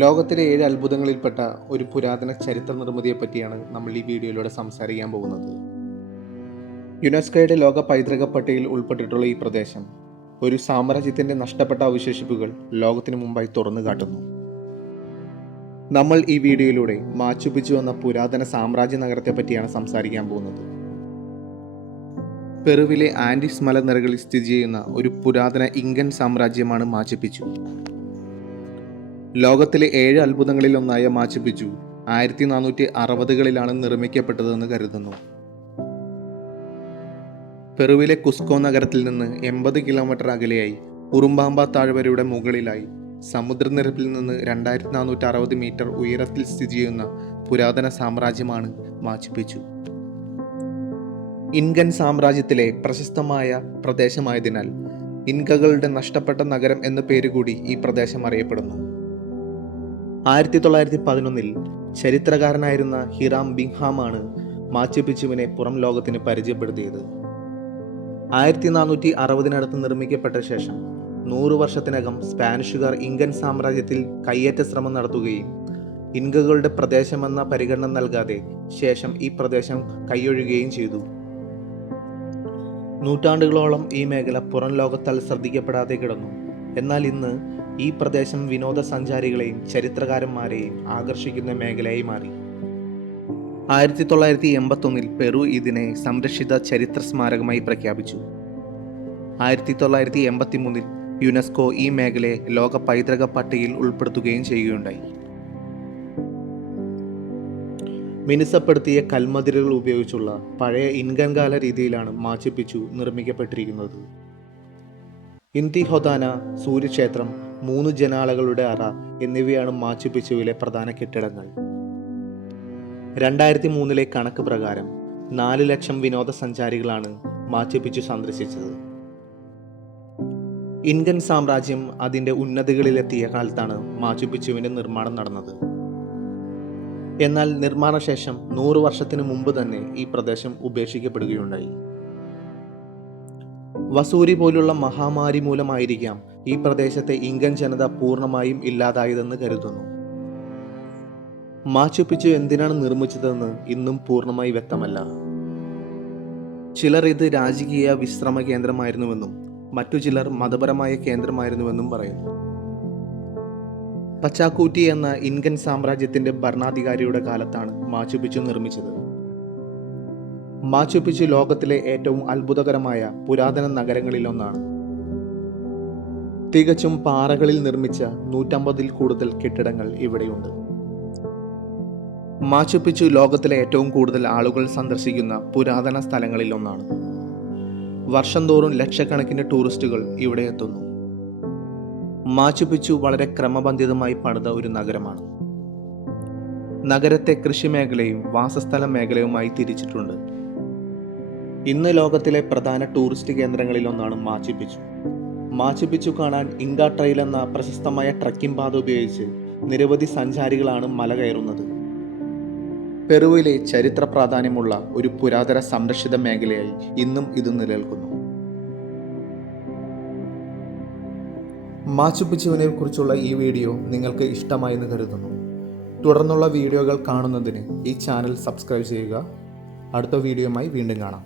ലോകത്തിലെ 7 അത്ഭുതങ്ങളിൽപ്പെട്ട ഒരു പുരാതന ചരിത്ര നിർമ്മിതിയെ പറ്റിയാണ് നമ്മൾ ഈ വീഡിയോയിലൂടെ സംസാരിക്കാൻ പോകുന്നത്. യുനെസ്കോയുടെ ലോക പൈതൃക പട്ടികയിൽ ഉൾപ്പെട്ടിട്ടുള്ള ഈ പ്രദേശം ഒരു സാമ്രാജ്യത്തിൻ്റെ നഷ്ടപ്പെട്ട അവശേഷിപ്പുകൾ ലോകത്തിനു മുമ്പായി തുറന്നു കാട്ടുന്നു. നമ്മൾ ഈ വീഡിയോയിലൂടെ മാച്ചു പിച്ചു എന്ന പുരാതന സാമ്രാജ്യ നഗരത്തെ പറ്റിയാണ് സംസാരിക്കാൻ പോകുന്നത്. പെറുവിലെ ആൻഡീസ് മലനിരകളിൽ സ്ഥിതി ചെയ്യുന്ന ഒരു പുരാതന ഇങ്കൻ സാമ്രാജ്യമാണ് മാച്ചു പിച്ചു. ലോകത്തിലെ 7 അത്ഭുതങ്ങളിൽ ഒന്നായ മാച്ചു പിച്ചു 1460കളിലാണ് നിർമ്മിക്കപ്പെട്ടതെന്ന് കരുതുന്നു. പെറുവിലെ കുസ്കോ നഗരത്തിൽ നിന്ന് 80 കിലോമീറ്റർ അകലെയായി ഉറുമ്പാമ്പ താഴ്വരയുടെ മുകളിലായി സമുദ്രനിരപ്പിൽ നിന്ന് 2460 മീറ്റർ ഉയരത്തിൽ സ്ഥിതി ചെയ്യുന്ന പുരാതന സാമ്രാജ്യമാണ് മാച്ചു പിച്ചു. ഇൻകൻ സാമ്രാജ്യത്തിലെ പ്രശസ്തമായ പ്രദേശമായതിനാൽ ഇൻകകളുടെ നഷ്ടപ്പെട്ട നഗരം എന്ന പേരുകൂടി ഈ പ്രദേശം അറിയപ്പെടുന്നു. 1911 ചരിത്രകാരനായിരുന്ന ഹിറാം ബിങ്ഹാമാണ് മാച്ചു പിച്ചുവിനെ പുറം ലോകത്തിന് പരിചയപ്പെടുത്തിയത്. 1460 നിർമ്മിക്കപ്പെട്ട ശേഷം 100 വർഷത്തിനകം സ്പാനിഷുകാർ ഇങ്കൻ സാമ്രാജ്യത്തിൽ കയ്യേറ്റ ശ്രമം നടത്തുകയും ഇൻകകളുടെ പ്രദേശമെന്ന പരിഗണന നൽകാതെ ശേഷം ഈ പ്രദേശം കൈയൊഴിയുകയും ചെയ്തു. നൂറ്റാണ്ടുകളോളം ഈ മേഖല പുറം ലോകത്താൽ ശ്രദ്ധിക്കപ്പെടാതെ കിടന്നു. എന്നാൽ ഇന്ന് ഈ പ്രദേശം വിനോദസഞ്ചാരികളെയും ചരിത്രകാരന്മാരെയും ആകർഷിക്കുന്ന മേഖലയായി മാറി. 1981 പെറു ഇതിനെ സംരക്ഷിത ചരിത്ര സ്മാരകമായി പ്രഖ്യാപിച്ചു. 1983 യുനെസ്കോ ഈ മേഖലയെ ലോക പൈതൃക പട്ടികയിൽ ഉൾപ്പെടുത്തുകയും ചെയ്യുകയുണ്ടായി. മിനുസപ്പെടുത്തിയ കൽമതിലുകൾ ഉപയോഗിച്ചുള്ള പഴയ ഇൻകൻ കാല രീതിയിലാണ് മാച്ചു പിച്ചു നിർമ്മിക്കപ്പെട്ടിരിക്കുന്നത്. ഇന്തിഹൊദാന സൂര്യക്ഷേത്രം, 3 ജനാലകളുടെ അറ എന്നിവയാണ് മാച്ചു പിച്ചുവിലെ പ്രധാന കെട്ടിടങ്ങൾ. 2003 കണക്ക് പ്രകാരം 4 ലക്ഷം വിനോദസഞ്ചാരികളാണ് മാച്ചു പിച്ചു സന്ദർശിച്ചത്. ഇൻകൻ സാമ്രാജ്യം അതിൻ്റെ ഉന്നതികളിലെത്തിയ കാലത്താണ് മാച്ചു പിച്ചുവിൻ്റെ നിർമ്മാണം നടന്നത്. എന്നാൽ നിർമ്മാണശേഷം 100 വർഷത്തിന് മുമ്പ് തന്നെ ഈ പ്രദേശം ഉപേക്ഷിക്കപ്പെടുകയുണ്ടായി. വസൂരി പോലുള്ള മഹാമാരി മൂലമായിരിക്കാം ഈ പ്രദേശത്തെ ഇങ്കൻ ജനത പൂർണ്ണമായും ഇല്ലാതായതെന്ന് കരുതുന്നു. മാച്ചു പിച്ചു എന്തിനാണ് നിർമ്മിച്ചതെന്ന് ഇന്നും പൂർണ്ണമായി വ്യക്തമല്ല. ചിലർ ഇത് രാജകീയ വിശ്രമ കേന്ദ്രമായിരുന്നുവെന്നും മറ്റു ചിലർ മതപരമായ കേന്ദ്രമായിരുന്നുവെന്നും പറയുന്നു. പച്ചാക്കൂറ്റി എന്ന ഇൻകൻ സാമ്രാജ്യത്തിന്റെ ഭരണാധികാരിയുടെ കാലത്താണ് മാച്ചു പിച്ചു നിർമ്മിച്ചത്. മാച്ചു പിച്ചു ലോകത്തിലെ ഏറ്റവും അത്ഭുതകരമായ പുരാതന നഗരങ്ങളിലൊന്നാണ്. തികച്ചും പാറകളിൽ നിർമ്മിച്ച 150ൽ കൂടുതൽ കെട്ടിടങ്ങൾ ഇവിടെയുണ്ട്. മാച്ചു പിച്ചു ലോകത്തിലെ ഏറ്റവും കൂടുതൽ ആളുകൾ സന്ദർശിക്കുന്ന പുരാതന സ്ഥലങ്ങളിൽ ഒന്നാണ്. വർഷം തോറും ലക്ഷക്കണക്കിന് ടൂറിസ്റ്റുകൾ ഇവിടെ എത്തുന്നു. മാച്ചു പിച്ചു വളരെ ക്രമബന്ധിതമായി പണിത ഒരു നഗരമാണ്. നഗരത്തെ കൃഷിമേഖലയും വാസസ്ഥല മേഖലയുമായി തിരിച്ചിട്ടുണ്ട്. ഇന്ന് ലോകത്തിലെ പ്രധാന ടൂറിസ്റ്റ് കേന്ദ്രങ്ങളിലൊന്നാണ് മാച്ചു പിച്ചു. മാച്ചു പിച്ചു കാണാൻ ഇങ്ക ട്രെയിൽ എന്ന പ്രശസ്തമായ ട്രക്കിംഗ് പാത ഉപയോഗിച്ച് നിരവധി സഞ്ചാരികളാണ് മല കയറുന്നത്. പെറുവിലെ ചരിത്ര പ്രാധാന്യമുള്ള ഒരു പുരാതന സംരക്ഷിത മേഖലയായി ഇന്നും ഇത് നിലനിൽക്കുന്നു. മാച്ചു പിച്ചുവിനെ കുറിച്ചുള്ള ഈ വീഡിയോ നിങ്ങൾക്ക് ഇഷ്ടമായെന്ന് കരുതുന്നു. തുടർന്നുള്ള വീഡിയോകൾ കാണുന്നതിന് ഈ ചാനൽ സബ്സ്ക്രൈബ് ചെയ്യുക. അടുത്ത വീഡിയോയുമായി വീണ്ടും കാണാം.